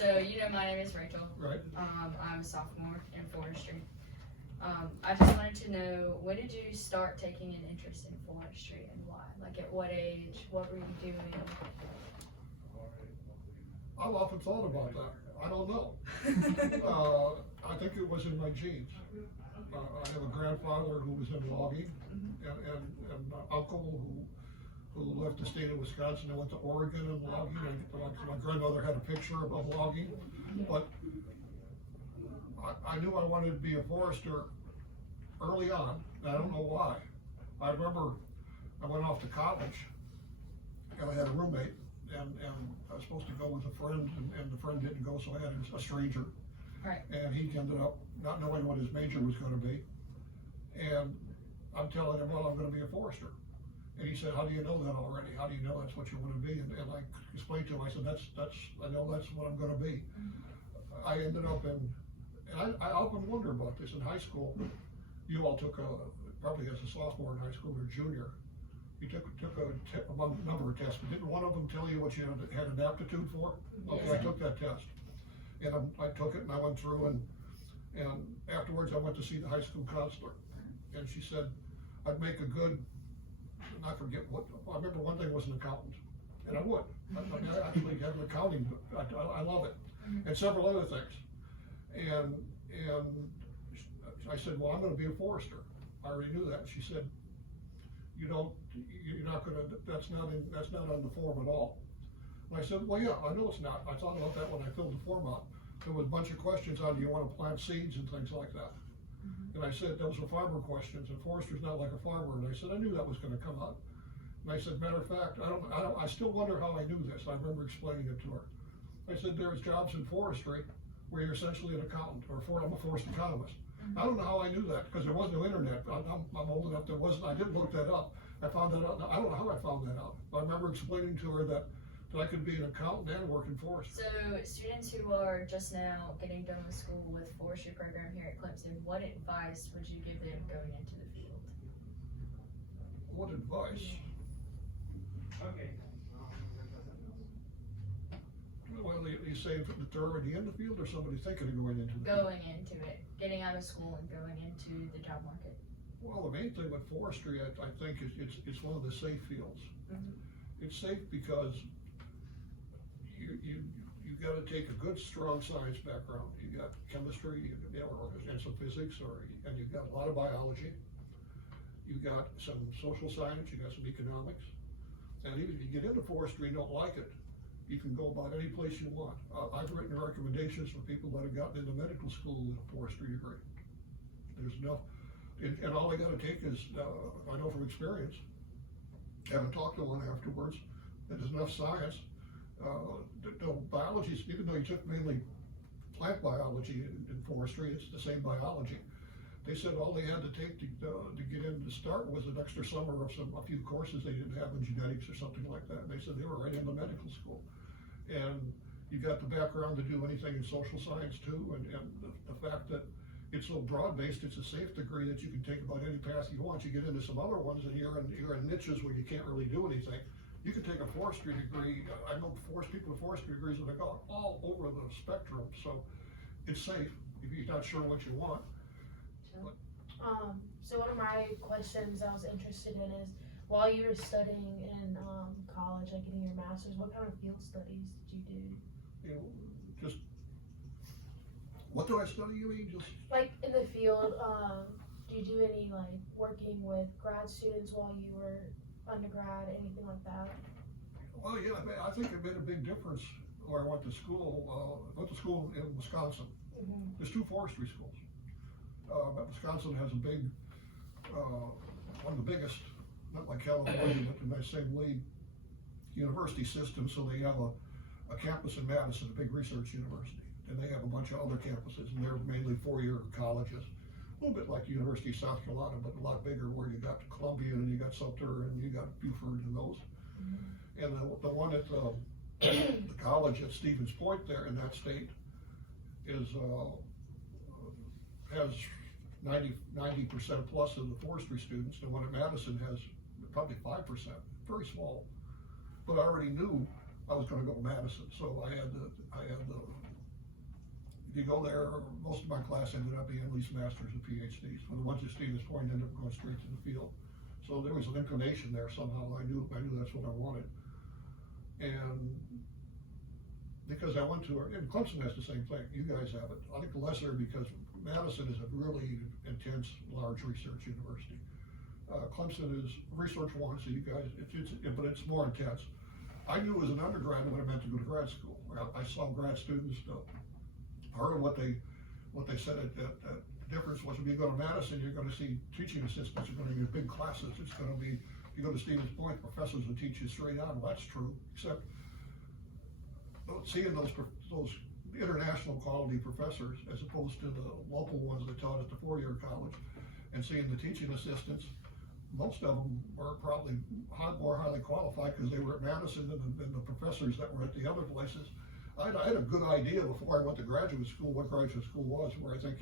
So, my name is Rachel. Right. I'm a sophomore in forestry. I just wanted to know, when did you start taking an interest in forestry and why? Like, at what age? What were you doing? I've often thought about that. I don't know. I think it was in my genes. I have a grandfather who was in logging, and an uncle who left the state of Wisconsin and went to Oregon and logging. And my grandmother had a picture of logging, but I knew I wanted to be a forester early on. I don't know why. I remember I went off to college and I had a roommate, and I was supposed to go with a friend, and the friend didn't go, so I had a stranger. Right. And he ended up not knowing what his major was going to be. And I'm telling him, well, I'm going to be a forester. And he said, how do you know that already? How do you know that's what you want to be? And I explained to him, I said, I know that's what I'm going to be. I ended up in, and I often wonder about this in high school. You all took probably as a sophomore in high school or junior, you took a number of tests, but didn't one of them tell you what you had an aptitude for? Okay, Yes. I took that test. And I took it and I went through, and afterwards I went to see the high school counselor. And she said, I'd make a good, I forget what, I remember one thing was an accountant. And I would. I actually have an accounting, I love it. And several other things. And I said, well, I'm gonna be a forester. I already knew that. And she said, you're not gonna, that's not on the form at all. And I said, well, yeah, I know it's not. I thought about that when I filled the form out. There was a bunch of questions on, do you want to plant seeds and things like that? And I said, those were farmer questions, and forester's not like a farmer. And I said, I knew that was going to come up. And I said, matter of fact, I still wonder how I knew this. I remember explaining it to her. I said, there's jobs in forestry where you're essentially an accountant, I'm a forest economist. I don't know how I knew that, because there was no internet. I'm old enough, I didn't look that up. I found that out, I don't know how I found that out. But I remember explaining to her that I could be an accountant and work in forestry. So, students who are just now getting done with school with forestry program here at Clemson, what advice would you give them going into the field? What advice? Okay. Well, you say that they're already in the field, or somebody thinking of going into the field? Going into it, getting out of school and going into the job market. Well, the main thing with forestry, I think, is it's one of the safe fields. It's safe because you got to take a good, strong science background. You got chemistry, and some physics, and you've got a lot of biology. You've got some social science. You got some economics. And even if you get into forestry and don't like it, you can go about any place you want. I've written recommendations for people that have gotten into medical school with a forestry degree. There's enough, and all they got to take is, I know from experience, haven't talked to one afterwards, there's enough science. Biology, even though you took mainly plant biology in forestry, it's the same biology. They said all they had to take to get in to start was an extra summer of a few courses they didn't have in genetics or something like that. And they said they were right into medical school. And you got the background to do anything in social science too, and the fact that it's so broad-based, it's a safe degree that you can take about any path you want. You get into some other ones and you're in niches where you can't really do anything. You can take a forestry degree. I know people with forestry degrees that have gone all over the spectrum, so it's safe if you're not sure what you want. So one of my questions I was interested in is, while you were studying in college, like getting your master's, what kind of field studies did you do? Just what do I study? You mean just like in the field? Do you do any like working with grad students while you were undergrad, anything like that? Well, yeah, I think it made a big difference where I went to school. I went to school in Wisconsin. There's two forestry schools. But Wisconsin has a big, one of the biggest, not like California, but in that same league, university system. So they have a campus in Madison, a big research university, and they have a bunch of other campuses, and they're mainly four-year colleges. A little bit like the University of South Carolina, but a lot bigger, where you got Columbia and you got Sumter and you got Buford and those. And the one at the college at Stevens Point there in that state is has 90% plus of the forestry students. The one at Madison has probably 5%, very small. But I already knew I was going to go to Madison, so I had the if you go there, most of my class ended up being at least masters and PhDs. When the ones at Stevens Point ended up going straight to the field. So there was an inclination there somehow. I knew that's what I wanted. And because I went to, and Clemson has the same thing. You guys have it. I think lesser because Madison is a really intense, large research university. Clemson is research one, so you guys, but it's more intense. I knew as an undergrad what I meant to go to grad school. I saw grad students, part of what they said that difference was if you go to Madison, you're going to see teaching assistants, you're going to get big classes. It's going to be, if you go to Stevens Point, professors will teach you straight out. Well, that's true, except seeing those international quality professors as opposed to the local ones that taught at the four-year college, and seeing the teaching assistants, most of them were probably more highly qualified because they were at Madison than the professors that were at the other places. I had a good idea before I went to graduate school what graduate school was, where I think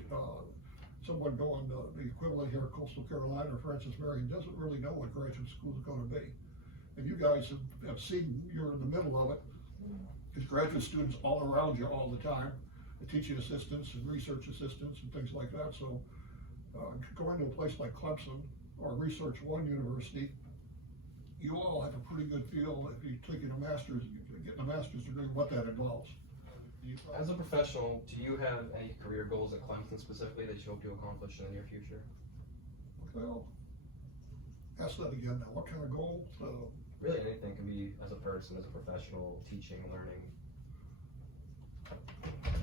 someone going the equivalent here at Coastal Carolina or Francis Marion doesn't really know what graduate school is going to be. And you guys have seen, you're in the middle of it. There's graduate students all around you all the time, the teaching assistants and research assistants and things like that. So going to a place like Clemson or Research One University, you all have a pretty good feel if you're taking a master's, getting a master's degree, what that involves. As a professional, do you have any career goals at Clemson specifically that you hope to accomplish in the near future? Well, ask that again now. What kind of goals? Really anything can be as a person, as a professional, teaching, learning.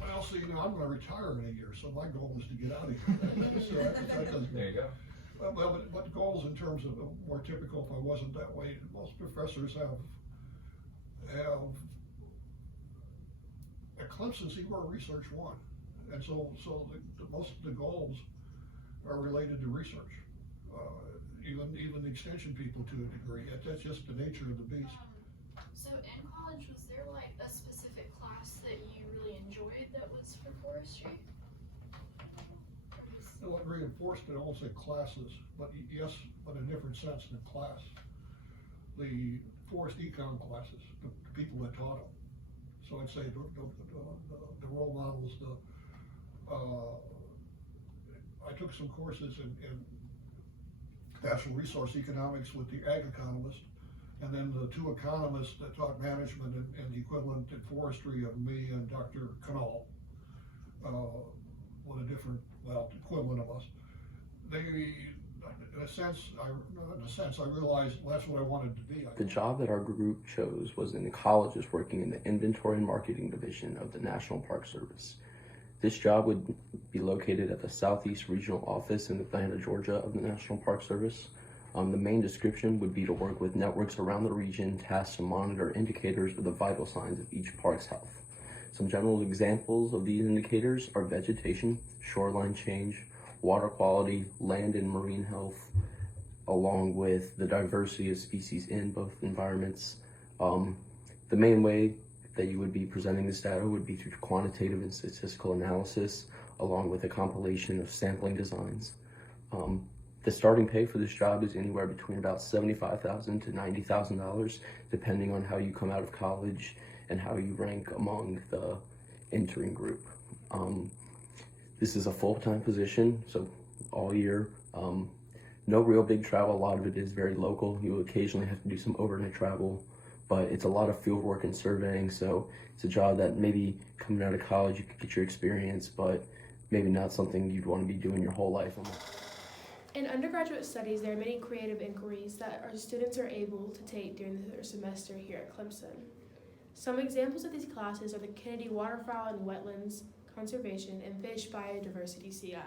Well, see, I'm going to retire in a year, so my goal is to get out of here. So that doesn't. There you go. Well, but goals in terms of more typical, if I wasn't that way, most professors have at Clemson, see, we're a research one. And so most of the goals are related to research. Even the extension people to a degree. That's just the nature of the beast. So in college, was there like a specific class that you really enjoyed that was for forestry? What reinforced it, I won't say classes, but yes, but in a different sense than class. The forest econ classes, the people that taught them. So I'd say the role models, I took some courses in natural resource economics with the ag economist, and then the two economists that taught management and the equivalent in forestry of me and Dr. Canal. What a different, equivalent of us. They, in a sense, I realized that's what I wanted to be. The job that our group chose was in the colleges working in the inventory and marketing division of the National Park Service. This job would be located at the Southeast Regional Office in Atlanta, Georgia of the National Park Service. The main description would be to work with networks around the region, tasked to monitor indicators of the vital signs of each park's health. Some general examples of these indicators are vegetation, shoreline change, water quality, land and marine health, along with the diversity of species in both environments. The main way that you would be presenting this data would be through quantitative and statistical analysis, along with a compilation of sampling designs. The starting pay for this job is anywhere between about $75,000 to $90,000, depending on how you come out of college and how you rank among the entering group. This is a full-time position, so all year. No real big travel. A lot of it is very local. You occasionally have to do some overnight travel, but it's a lot of field work and surveying, so it's a job that maybe coming out of college you could get your experience, but maybe not something you'd want to be doing your whole life. In undergraduate studies, there are many creative inquiries that our students are able to take during their semester here at Clemson. Some examples of these classes are the Kennedy Waterfowl and Wetlands Conservation and Fish Biodiversity CI.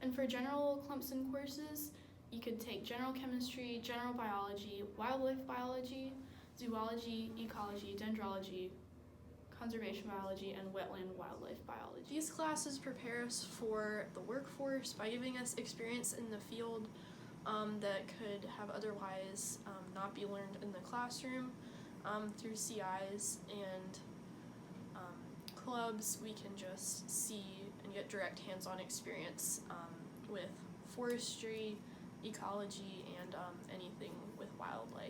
And for general Clemson courses, you could take general chemistry, general biology, wildlife biology, zoology, ecology, dendrology, conservation biology, and wetland wildlife biology. These classes prepare us for the workforce by giving us experience in the field that could have otherwise not be learned in the classroom. Through CIs and clubs, we can just see and get direct hands-on experience with forestry, ecology, and anything with wildlife.